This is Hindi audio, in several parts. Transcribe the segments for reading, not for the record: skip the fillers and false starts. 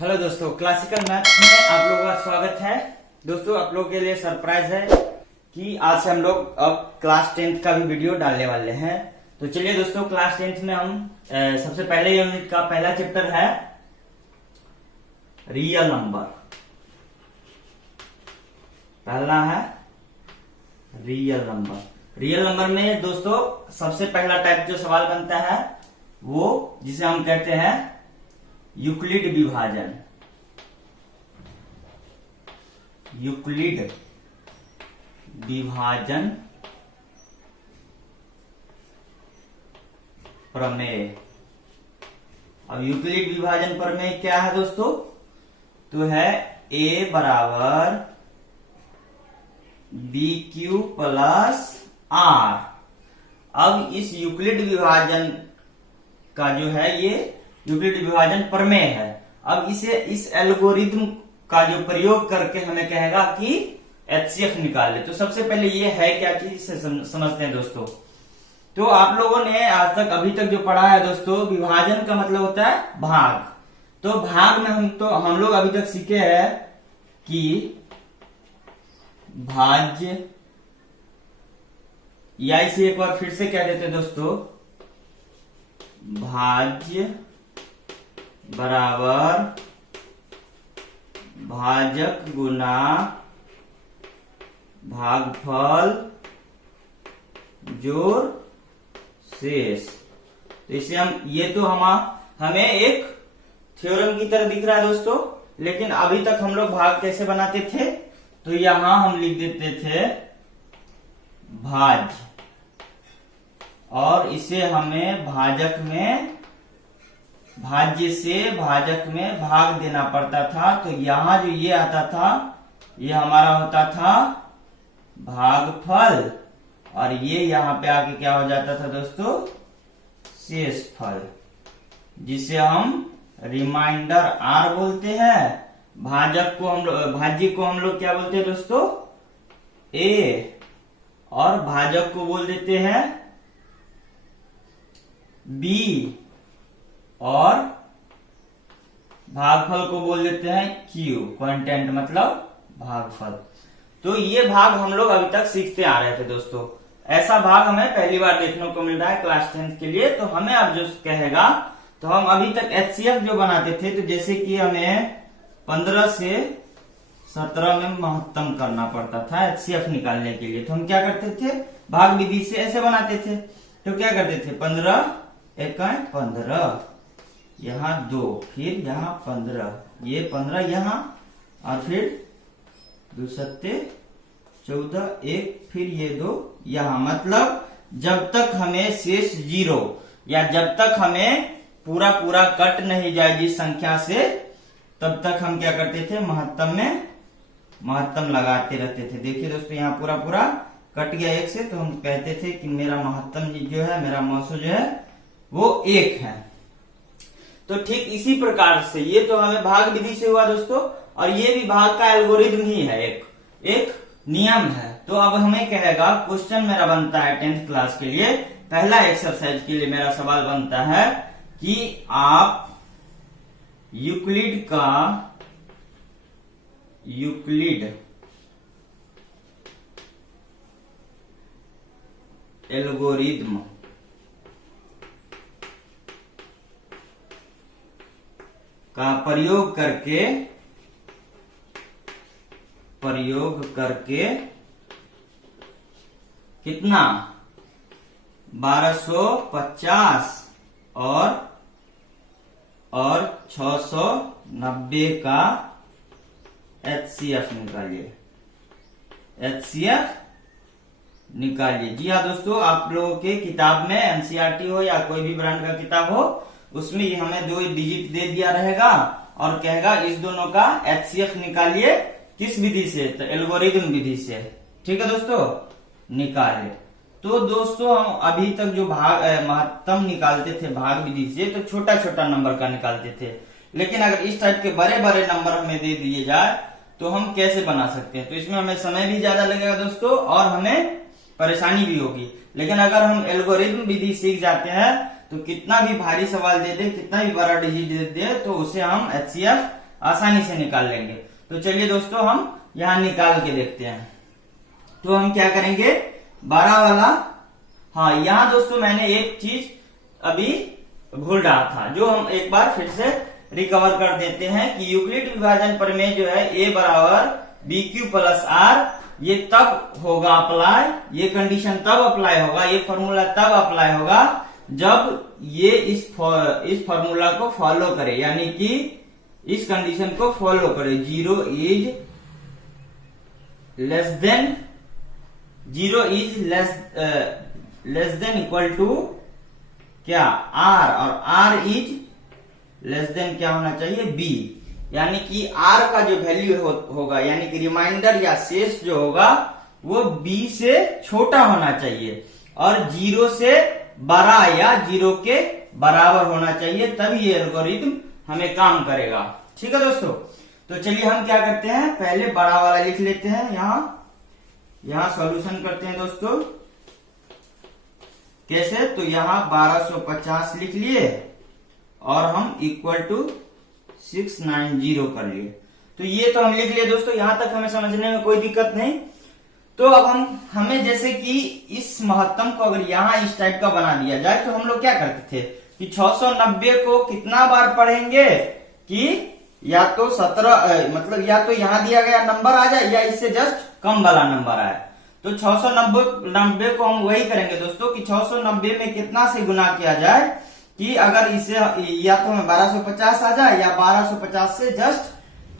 हेलो दोस्तों, क्लासिकल मैथ्स में आप लोगों का स्वागत है। दोस्तों, आप लोगों के लिए सरप्राइज है कि आज से हम लोग अब क्लास 10th का भी वीडियो डालने वाले हैं। तो चलिए दोस्तों, क्लास 10th में हम सबसे पहले यूनिट का पहला चैप्टर है रियल नंबर। पहला है रियल नंबर। रियल नंबर में दोस्तों सबसे पहला टाइप जो सवाल बनता है वो जिसे हम कहते हैं यूक्लिड विभाजन। यूक्लिड विभाजन प्रमेय। अब यूक्लिड विभाजन प्रमेय क्या है दोस्तों? तो है a बराबर बी क्यू प्लस आर। अब इस यूक्लिड विभाजन का जो है ये यूक्लिड विभाजन प्रमेय है। अब इसे इस एल्गोरिथम का जो प्रयोग करके हमें कहेगा कि एचसीएफ निकाल ले। तो सबसे पहले ये है क्या चीज, इसे समझते हैं दोस्तों। तो आप लोगों ने आज तक अभी तक जो पढ़ा है दोस्तों, विभाजन का मतलब होता है भाग। तो भाग में हम लोग अभी तक सीखे हैं कि भाज्य, या इसे एक बार फिर से कह देते हैं दोस्तों, भाज्य बराबर भाजक गुना भागफल जोड़ शेष। तो इसे ये तो हमें एक थ्योरम की तरह दिख रहा है दोस्तों। लेकिन अभी तक हम लोग भाग कैसे बनाते थे? तो यहां हम लिख देते थे भाज्य, और इसे हमें भाज्य से भाजक में भाग देना पड़ता था। तो यहां जो ये आता था ये हमारा होता था भागफल, और ये यहां पे आके क्या हो जाता था दोस्तों? शेषफल, जिसे हम रिमाइंडर आर बोलते हैं। भाज्य को हम लोग क्या बोलते हैं दोस्तों? ए, और भाजक को बोल देते हैं बी, और भागफल को बोल देते हैं क्यू। क्वांटेंट मतलब भागफल। तो ये भाग हम लोग अभी तक सीखते आ रहे थे दोस्तों। ऐसा भाग हमें पहली बार देखने को मिल रहा है क्लास 10th के लिए। तो हमें अब जो कहेगा, तो हम अभी तक एचसीएफ जो बनाते थे, तो जैसे कि हमें 15 से 17 में महत्तम करना पड़ता था एचसीएफ निकालने के लिए। तो हम क्या करते थे? भाग विधि से ऐसे बनाते थे। तो क्या करते थे? 15 1 15, यहाँ 2, फिर यहाँ 15, ये 15 यहाँ, और फिर 2 सत्ते 14, 1, फिर ये 2 यहाँ। मतलब जब तक हमें शेष 0, या जब तक हमें पूरा कट नहीं जाए जिस संख्या से, तब तक हम क्या करते थे? महत्तम लगाते रहते थे। देखिए दोस्तों, यहाँ पूरा कट गया 1 से, तो हम कहते थे कि मेरा महत्तम जो है, मेरा मौसू जो है वो 1 है। तो ठीक इसी प्रकार से ये तो हमें भाग विधि से हुआ दोस्तों, और ये भी भाग का एल्गोरिथम ही है, एक नियम है। तो अब हमें कहेगा, क्वेश्चन मेरा बनता है 10th क्लास के लिए, पहला एक्सरसाइज के लिए मेरा सवाल बनता है कि आप यूक्लिड एल्गोरिथम का प्रयोग करके कितना 1250 और 690 का एचसीएफ निकालिए। जी हाँ दोस्तों, आप लोगों के किताब में एनसीईआरटी हो या कोई भी ब्रांड का किताब हो, उसमें हमें 2 डिजिट दे दिया रहेगा और कहेगा इस दोनों का एचसीएफ निकालिए। किस विधि से? तो एल्गोरिथम विधि से। ठीक है दोस्तों, निकालिए। तो दोस्तों, हम अभी तक जो महत्तम निकालते थे भाग विधि से, तो छोटा नंबर का निकालते थे। लेकिन अगर इस टाइप के बड़े नंबर हमें दे दिए जाए तो हम कैसे बना सकते हैं? तो इसमें हमें समय भी ज्यादा लगेगा दोस्तों, और हमें परेशानी भी होगी। लेकिन अगर हम एल्गोरिथम विधि सीख जाते हैं तो कितना भी भारी सवाल दे दे, कितना भी बड़ा डिजिट दे दे, तो उसे हम एचसीएफ आसानी से निकाल लेंगे। तो चलिए दोस्तों हम यहाँ निकाल के देखते हैं। तो हम क्या करेंगे, 12 वाला, हाँ यहाँ दोस्तों मैंने एक चीज अभी भूल रहा था, जो हम एक बार फिर से रिकवर कर देते हैं कि यूक्लिड विभाजन प्रमेय जो है a बराबर बी क्यू प्लस आर, ये तब होगा अप्लाई, ये कंडीशन तब अप्लाई होगा, ये फॉर्मूला तब अप्लाई होगा जब ये इस फॉर्मूला को फॉलो करे, यानी कि इस कंडीशन को फॉलो करे। 0 is less than equal to क्या, r, और r इज लेस देन क्या होना चाहिए, b, यानी कि r का जो वैल्यू होगा, यानी कि रिमाइंडर या शेष जो होगा वो b से छोटा होना चाहिए और 0 से बड़ा या 0 के बराबर होना चाहिए, तभी ये एल्गोरिथम हमें काम करेगा। ठीक है दोस्तों, तो चलिए हम क्या करते हैं, पहले बड़ा वाला लिख लेते हैं, यहाँ सॉल्यूशन करते हैं दोस्तों। कैसे, तो यहाँ 1250 लिख लिए और हम इक्वल टू 690 कर लिए। तो ये तो हम लिख लिए दोस्तों, यहां तक हमें समझने में कोई दिक्कत नहीं। तो अब हमें जैसे कि इस महत्तम को अगर यहाँ इस टाइप का बना दिया जाए तो हम लोग क्या करते थे कि 690 को कितना बार पढ़ेंगे कि या तो 17 मतलब या तो यहाँ दिया गया नंबर आ जाए या इससे जस्ट कम वाला नंबर आए। तो 690 को हम वही करेंगे दोस्तों कि 690 में कितना से गुना किया जाए कि अगर इसे या तो हमें 1250 आ जाए या 1250 से जस्ट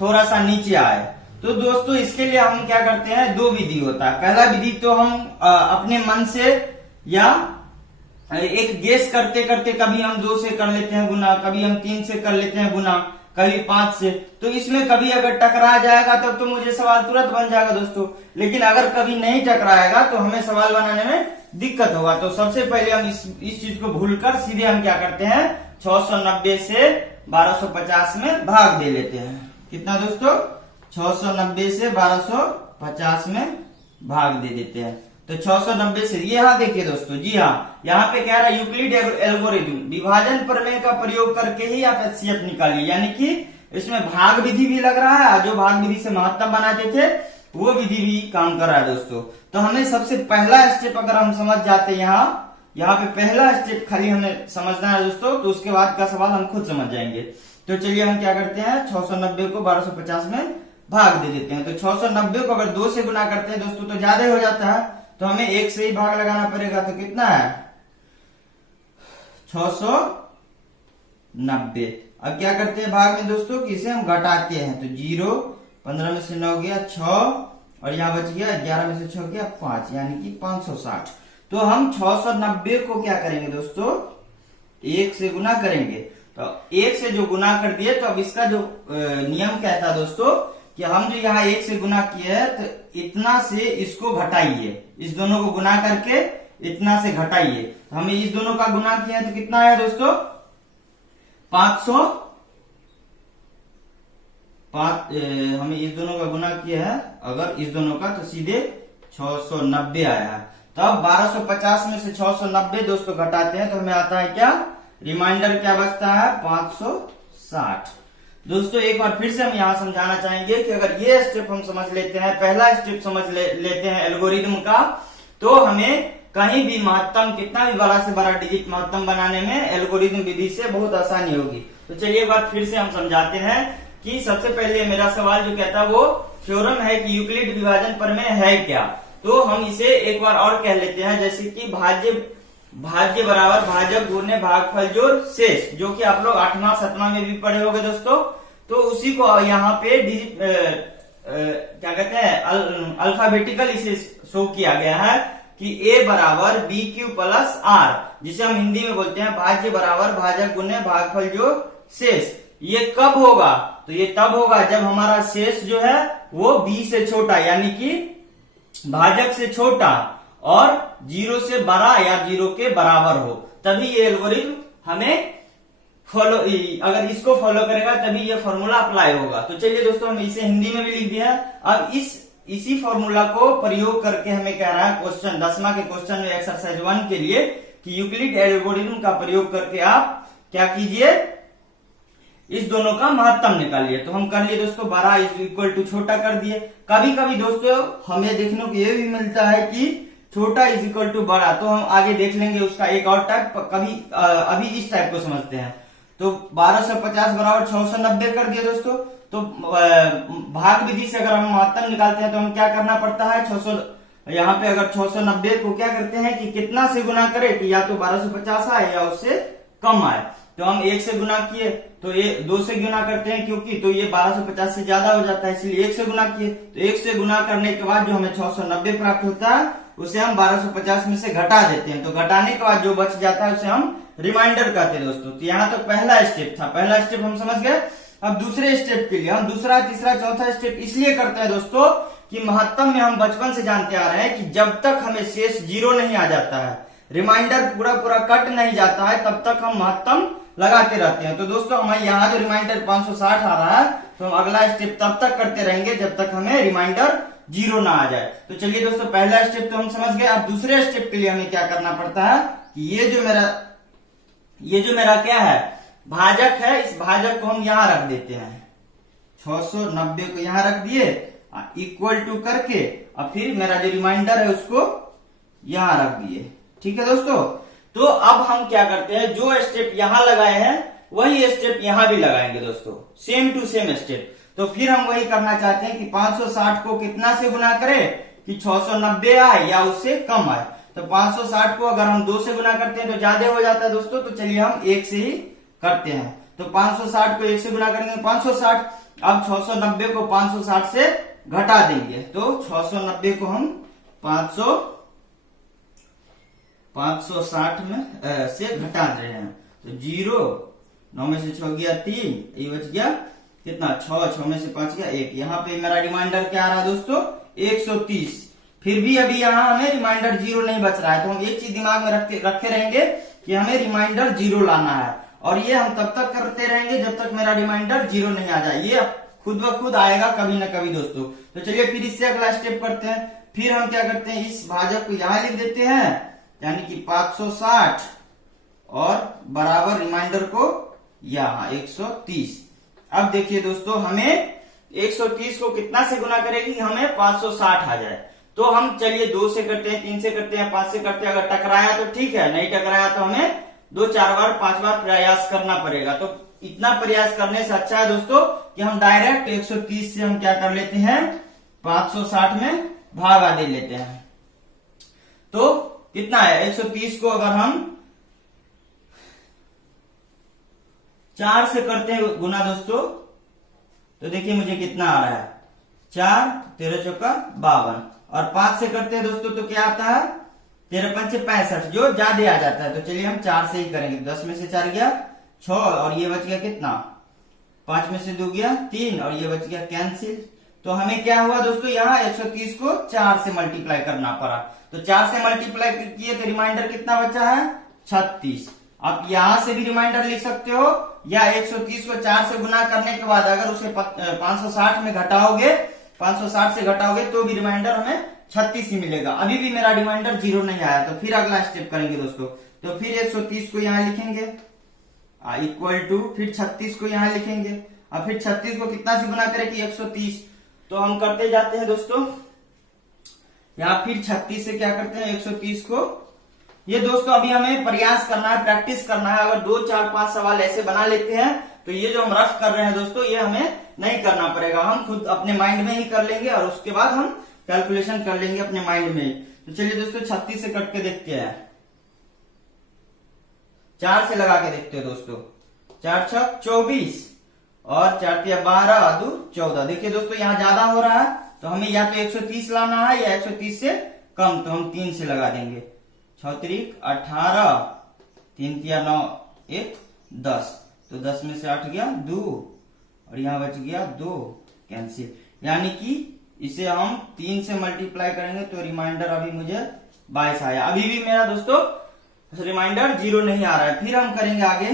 थोड़ा सा नीचे आए। तो दोस्तों इसके लिए हम क्या करते हैं, दो विधि होता है। पहला विधि तो हम अपने मन से या एक गेस करते करते कभी हम 2 से कर लेते हैं गुना, कभी हम 3 से कर लेते हैं गुना, कभी 5 से। तो इसमें कभी अगर टकरा जाएगा तब तो मुझे सवाल तुरंत बन जाएगा दोस्तों, लेकिन अगर कभी नहीं टकराएगा तो हमें सवाल बनाने में दिक्कत होगा। तो सबसे पहले हम इस चीज को भूलकर सीधे हम क्या करते हैं, 690 से 1250 में भाग दे लेते हैं। कितना दोस्तों, 690 से 1250 में भाग दे देते हैं। तो 690 से ये, हाँ देखिए दोस्तों, जी हाँ, यहाँ पे कह रहा है यूक्लिड एल्गोरिथम विभाजन प्रमेय का प्रयोग करके ही आप एचसीएफ निकालिए, यानी कि इसमें भाग विधि भी लग रहा है, जो भाग विधि से महत्तम बनाते थे वो विधि भी काम कर रहा है दोस्तों। तो हमें सबसे पहला स्टेप अगर हम समझ जाते हैं, यहाँ पे पहला स्टेप खाली हमें समझना है दोस्तों, तो उसके बाद का सवाल हम खुद समझ जाएंगे। तो चलिए हम क्या करते हैं, 690 को 1250 में भाग दे देते हैं। तो 690 को अगर 2 से गुना करते हैं दोस्तों तो ज्यादा हो जाता है, तो हमें 1 से ही भाग लगाना पड़ेगा। तो कितना है, 690। अब क्या करते हैं भाग में दोस्तों, किसे हम घटाते हैं। तो 0, 15 में से 9 गया 6, और यहाँ बच गया 11 में से 6 गया 5, यानी कि 560। तो हम 690 को क्या करेंगे दोस्तों, 1 से गुना करेंगे। तो 1 से जो गुना कर दिए, तो अब इसका जो नियम कहता है दोस्तों कि हम जो यहाँ 1 से गुना किए हैं तो इतना से इसको घटाइए, इस दोनों को गुना करके इतना से घटाइए। तो हमें इस दोनों का गुना किया तो कितना आया दोस्तों, 500। हमें इस दोनों का गुना किया है अगर इस दोनों का, तो सीधे 690 आया है। तब 1250 में से 690 दोस्तों घटाते हैं तो हमें आता है क्या, रिमाइंडर क्या बचता है, 560। दोस्तों एक बार फिर से हम यहाँ समझाना चाहेंगे कि अगर ये स्टेप हम समझ लेते हैं, पहला स्टेप समझ लेते हैं एल्गोरिथम का, तो हमें कहीं भी महत्तम, कितना भी बड़ा से बड़ा डिजिट महत्तम बनाने में एल्गोरिथम विधि से बहुत आसानी होगी। तो चलिए एक बार फिर से हम समझाते हैं कि सबसे पहले मेरा सवाल जो कहता है वो थ्योरम है कि यूक्लिड विभाजन प्रमेय है क्या। तो हम इसे एक बार और कह लेते हैं, जैसे कि भाज्य बराबर भाजक गुणे भागफल जोड़ शेष, जो कि आप लोग 8वां 7वां में भी पढ़े होंगे दोस्तों। तो उसी को यहाँ पे क्या कहते हैं, अल्फाबेटिकल इसे शो किया गया है कि a बराबर बी क्यू प्लस आर, जिसे हम हिंदी में बोलते हैं भाज्य बराबर भाजक गुणे भागफल जोड़ शेष। ये कब होगा, तो ये तब होगा जब हमारा शेष जो है वो b से छोटा, यानी कि भाजक से छोटा और 0 से बड़ा या 0 के बराबर हो, तभी ये एल्गोरिथम हमें फॉलो, अगर इसको फॉलो करेगा तभी ये फॉर्मूला अप्लाई होगा। तो चलिए दोस्तों हम इसे हिंदी में भी लिख दिया है। अब इसी फॉर्मूला को प्रयोग करके हमें कह रहा है क्वेश्चन 10वां के क्वेश्चन में एक्सरसाइज 1 के लिए कि यूक्लिड एल्गोरिथम का प्रयोग करके आप क्या कीजिए, इस दोनों का महत्तम निकालिए। तो हम कर लिए दोस्तों, 12 इज इक्वल टू छोटा कर दिए। कभी कभी दोस्तों हमें देखने को ये भी मिलता है कि छोटा इज इक्वल टू बड़ा, तो हम आगे देख लेंगे उसका एक और टाइप। कभी अभी इस टाइप को समझते हैं। तो 1250 बराबर 690 कर दिए दोस्तों। तो भाग विधि से अगर हम महत्तम निकालते हैं तो हम क्या करना पड़ता है, 600 यहाँ पे अगर 690 को क्या करते हैं कि कितना से गुना करें कि या तो 1250 आए या उससे कम आए। तो हम 1 से गुना किए तो ये 2 से गुना करते हैं, क्योंकि तो ये 1250 से ज्यादा हो जाता है, इसलिए 1 से गुना किए। तो 1 से गुना करने के बाद जो हमें 690 प्राप्त होता है उसे हम 1250 में से घटा देते हैं। तो घटाने के बाद जो बच जाता है उसे हम रिमाइंडर कहते हैं दोस्तों। तो यहाँ तक पहला स्टेप था, पहला स्टेप हम समझ गए। अब दूसरे स्टेप के लिए हम दूसरा, तीसरा, चौथा स्टेप इसलिए करते हैं दोस्तों कि महत्तम में हम बचपन से जानते आ रहे हैं कि जब तक हमें शेष 0 नहीं आ जाता है, रिमाइंडर पूरा पूरा कट नहीं जाता है, तब तक हम महत्तम लगाते रहते हैं। तो दोस्तों हमारे यहाँ जो रिमाइंडर 560 आ रहा है, तो हम अगला स्टेप तब तक करते रहेंगे जब तक हमें रिमाइंडर 0 ना आ जाए। तो चलिए दोस्तों, पहला स्टेप तो हम समझ गए। अब दूसरे स्टेप के लिए हमें क्या करना पड़ता है कि ये जो मेरा क्या है, भाजक है, इस भाजक को हम यहाँ रख देते हैं। 690 को यहाँ रख दिए, इक्वल टू करके, और फिर मेरा जो रिमाइंडर है उसको यहाँ रख दिए। ठीक है दोस्तों। तो अब हम क्या करते हैं, जो स्टेप यहाँ लगाए हैं वही स्टेप यहाँ भी लगाएंगे दोस्तों, सेम टू सेम स्टेप। तो फिर हम वही करना चाहते हैं कि 560 को कितना से गुना करें कि 690 आए या उससे कम आए। तो 560 को अगर हम 2 से गुना करते हैं तो ज्यादा हो जाता है दोस्तों, तो चलिए हम 1 से ही करते हैं। तो 560 को 1 से गुना करेंगे 560। अब 690 को 560 से घटा देंगे, तो 690 को हम 560 में से घटा रहे हैं। तो 0, 9 में से 6 गया 3, ये बच गया कितना 6 में से 5 गया 1। यहाँ पे मेरा रिमाइंडर क्या आ रहा है दोस्तों, 130। फिर भी अभी यहाँ हमें रिमाइंडर 0 नहीं बच रहा है। तो हम एक चीज दिमाग में रखे रहेंगे कि हमें रिमाइंडर 0 लाना है, और ये हम तब तक करते रहेंगे जब तक मेरा रिमाइंडर 0 नहीं आ जाए। ये खुद ब खुद आएगा कभी ना कभी दोस्तों। तो चलिए फिर इससे अगला स्टेप करते हैं। फिर हम क्या करते हैं, इस भाजक को यहाँ लिख देते हैं, यानी कि 560 और बराबर रिमाइंडर को यहाँ 130। अब देखिए दोस्तों, हमें 130 को कितना से गुना करेगी, हमें 560 आ जाए। तो हम चलिए 2 से करते हैं, 3 से करते हैं, 5 से करते हैं। अगर टकराया तो ठीक है, नहीं टकराया तो हमें 2-4 बार 5 बार प्रयास करना पड़ेगा। तो इतना प्रयास करने से अच्छा है दोस्तों कि हम डायरेक्ट 130 से हम क्या कर लेते हैं, 560 में भागा दे लेते हैं। तो कितना है, 130 को अगर हम 4 से करते हैं गुना दोस्तों, तो देखिए मुझे कितना आ रहा है, 4 13 चौका 52। और 5 से करते हैं दोस्तों तो क्या आता है, 13 पंचे 65, जो ज्यादा आ जाता है। तो चलिए हम 4 से ही करेंगे। 10 में से 4 गया 6, और ये बच गया कितना, 5 में से 2 गया 3, और ये बच गया कैंसिल। तो हमें क्या हुआ दोस्तों, यहाँ 130 को 4 से मल्टीप्लाई करना पड़ा। तो 4 से मल्टीप्लाई किए तो रिमाइंडर कितना बचा है, 36। आप यहां से भी रिमाइंडर लिख सकते हो, या 130 को 4 से गुना करने के बाद अगर उसे 560 में घटाओगे, 560 से घटाओगे तो भी रिमाइंडर हमें 36 ही मिलेगा। अभी भी मेरा रिमाइंडर 0 नहीं आया। तो फिर अगला स्टेप करेंगे दोस्तों। तो फिर 130 को यहाँ लिखेंगे, इक्वल टू, फिर 36 को यहाँ लिखेंगे, और फिर 36 को कितना से गुना करें कि 130। तो हम करते जाते हैं दोस्तों, यहाँ फिर 36 से क्या करते हैं 130 को। ये दोस्तों अभी हमें प्रयास करना है, प्रैक्टिस करना है। अगर 2, 4, 5 सवाल ऐसे बना लेते हैं तो ये जो हम रफ कर रहे हैं दोस्तों, ये हमें नहीं करना पड़ेगा, हम खुद अपने माइंड में ही कर लेंगे, और उसके बाद हम कैलकुलेशन कर लेंगे अपने माइंड में ही। तो चलिए दोस्तों 36 से कट के देखते हैं, 4 से लगा के देखते हैं दोस्तों। 4 6 24, और 4 3 12 2 14। देखिए दोस्तों यहाँ ज्यादा हो रहा है, तो हमें या तो 130 लाना है या 130 से कम। तो हम 3 से लगा देंगे, 6 3 18, 3 3 9 1 10। तो 10 में से 8 गया 2, और यहाँ बच गया 2, कैंसिल। यानी कि इसे हम 3 से मल्टीप्लाई करेंगे तो रिमाइंडर अभी मुझे 22 आया। अभी भी मेरा दोस्तों रिमाइंडर 0 नहीं आ रहा है। फिर हम करेंगे आगे,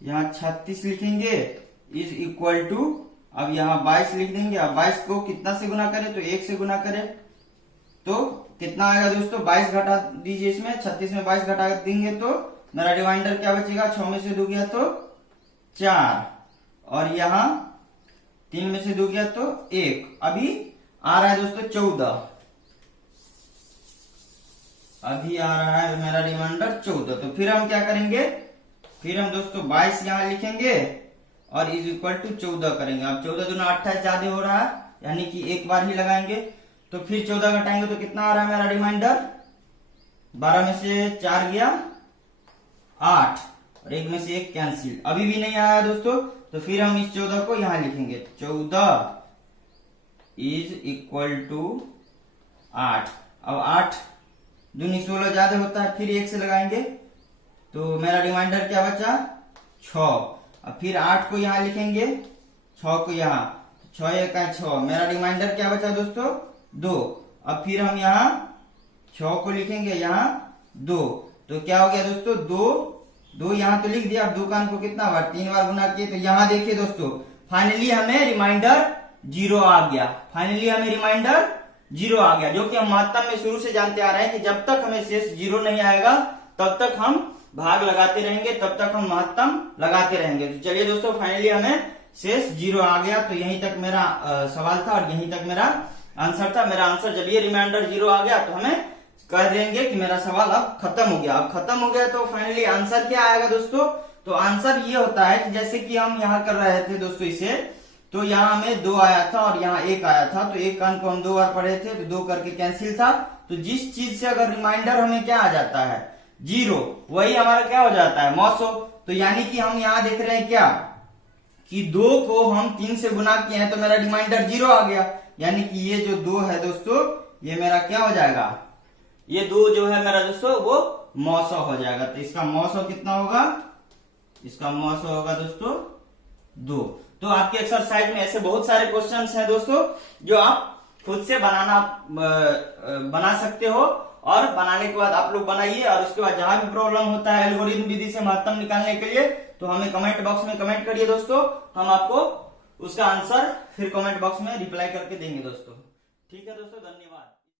यहाँ 36 लिखेंगे इज इक्वल टू, अब यहाँ 22 लिख देंगे। अब 22 को कितना से गुना करें, तो 1 से गुना करें तो कितना आएगा दोस्तों, 22 घटा दीजिए इसमें, 36 में 22 घटा देंगे तो मेरा रिमाइंडर क्या बचेगा, 6 में से 2 गया तो 4 और यहाँ 3 में से 2 गया तो 1। अभी आ रहा है दोस्तों 14, अभी आ रहा है मेरा रिमाइंडर 14। तो फिर हम क्या करेंगे, फिर हम दोस्तों 22 यहाँ लिखेंगे और इज इक्वल टू 14 करेंगे। अब 14 दूना 28 ज्यादा हो रहा है, यानी कि एक बार ही लगाएंगे। तो फिर 14 घटाएंगे तो कितना आ रहा है मेरा रिमाइंडर, 12 में से 4 गया 8 और 1 में से 1 कैंसिल। अभी भी नहीं आया दोस्तों, तो फिर हम इस 14 को यहां लिखेंगे, 14 इज इक्वल टू 8। अब 8 दूनी 16 ज्यादा होता है, फिर 1 से लगाएंगे तो मेरा रिमाइंडर क्या बचा 6। अब फिर 8 को यहाँ लिखेंगे, 6 को यहाँ, 6 1 6, मेरा रिमाइंडर क्या बचा दोस्तों 2। अब फिर हम यहाँ 6 को लिखेंगे, यहाँ 2, तो क्या हो गया दोस्तों 2 यहाँ तो लिख दिया। अब 2 का अंक को कितना बार 3 बार गुना किए, तो यहाँ देखिए दोस्तों फाइनली हमें रिमाइंडर 0 आ गया, फाइनली हमें रिमाइंडर 0 आ गया, जो कि हम महत्तम में शुरू से जानते आ रहे हैं कि जब तक हमें शेष 0 नहीं आएगा तब तक हम भाग लगाते रहेंगे, तब तक हम महत्तम लगाते रहेंगे। तो चलिए दोस्तों फाइनली हमें शेष 0 आ गया। तो यहीं तक मेरा सवाल था और यहीं तक मेरा आंसर था। मेरा आंसर जब ये रिमाइंडर 0 आ गया तो हमें कह देंगे कि मेरा सवाल अब खत्म हो गया। अब खत्म हो गया तो फाइनली आंसर क्या आएगा दोस्तों, तो आंसर ये होता है कि जैसे कि हम यहाँ कर रहे थे दोस्तों इसे, तो यहाँ हमें 2 आया था और यहाँ 1 आया था, तो 1 का अंक को हम 2 बार पढ़े थे तो 2 करके कैंसिल था। तो जिस चीज से अगर रिमाइंडर हमें क्या आ जाता है 0, वही हमारा क्या हो जाता है मौसो। तो यानी कि हम यहाँ देख रहे हैं क्या कि 2 को हम 3 से गुना किए हैं तो मेरा रिमाइंडर 0 आ गया, यानी कि ये जो 2 है दोस्तों ये मेरा क्या हो जाएगा, ये 2 जो है मेरा दोस्तों वो मौसो हो जाएगा। तो इसका मौसो कितना होगा, इसका मौसो होगा दोस्तों 2। तो आपके एक्सरसाइज में ऐसे बहुत सारे क्वेश्चंस हैं दोस्तों जो आप खुद से बना सकते हो, और बनाने के बाद आप लोग बनाइए, और उसके बाद जहां भी प्रॉब्लम होता है एल्गोरिथम विधि से महत्तम निकालने के लिए तो हमें कमेंट बॉक्स में कमेंट करिए दोस्तों, हम आपको उसका आंसर फिर कमेंट बॉक्स में रिप्लाई करके देंगे दोस्तों। ठीक है दोस्तों, धन्यवाद।